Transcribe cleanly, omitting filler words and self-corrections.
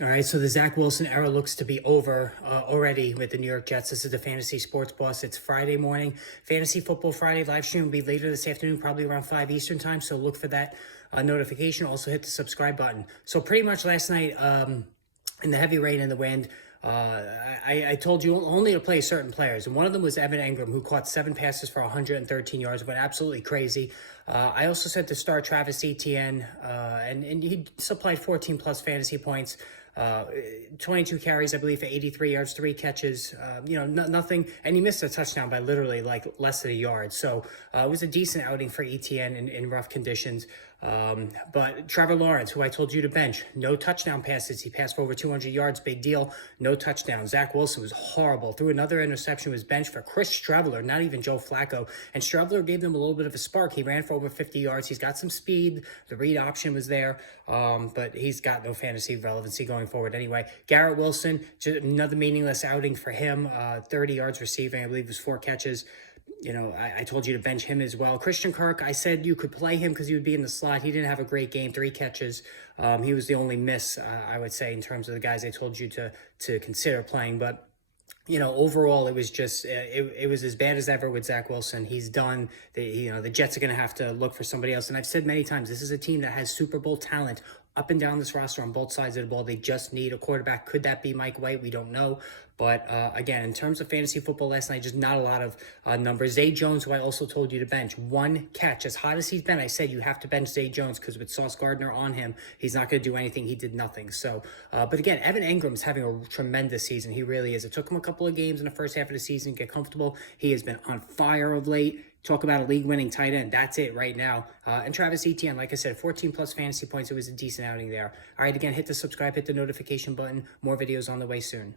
All right, so the Zach Wilson era looks to be over already with the New York Jets. This is the Fantasy Sports Boss. It's Friday morning. Fantasy Football Friday live stream will be later this afternoon, probably around 5 Eastern time. So look for that notification. Also hit the subscribe button. So pretty much last night, in the heavy rain and the wind, I told you only to play certain players, and one of them was Evan Engram, who caught 7 passes for 113 yards, went absolutely crazy. I also said to start Travis Etienne, and he supplied 14 plus fantasy points. 22 carries, I believe, for 83 yards, 3 catches, nothing. And he missed a touchdown by literally like less than a yard. So it was a decent outing for ETN in rough conditions. But Trevor Lawrence, who I told you to bench, no touchdown passes. He passed for over 200 yards, big deal. No touchdown. Zach Wilson was horrible. Threw another interception, was benched for Chris Streveler, not even Joe Flacco. And Streveler gave them a little bit of a spark. He ran for over 50 yards. He's got some speed. The read option was there, but he's got no fantasy relevancy going forward anyway. Garrett Wilson, just another meaningless outing for him. 30 yards receiving, I believe it was 4 catches. I told you to bench him as well. Christian Kirk, I said you could play him because he would be in the slot. He didn't have a great game, 3 catches. He was the only miss, I would say, in terms of the guys I told you to consider playing. But overall, it was just it was as bad as ever with Zach Wilson. He's done. The Jets are going to have to look for somebody else. And I've said many times, this is a team that has Super Bowl talent up and down this roster on both sides of the ball. They just need a quarterback. Could that be Mike White? We don't know. But again, in terms of fantasy football last night, just not a lot of numbers. Zay Jones, who I also told you to bench, 1 catch. As hot as he's been, I said you have to bench Zay Jones because with Sauce Gardner on him, he's not going to do anything. He did nothing. So, but again, Evan Ingram's having a tremendous season. He really is. It took him a couple of games in the first half of the season to get comfortable. He has been on fire of late. Talk about a league-winning tight end. That's it right now. And Travis Etienne, like I said, 14 plus fantasy points. It was a decent outing there. All right, again, hit the subscribe, hit the notification button. More videos on the way soon.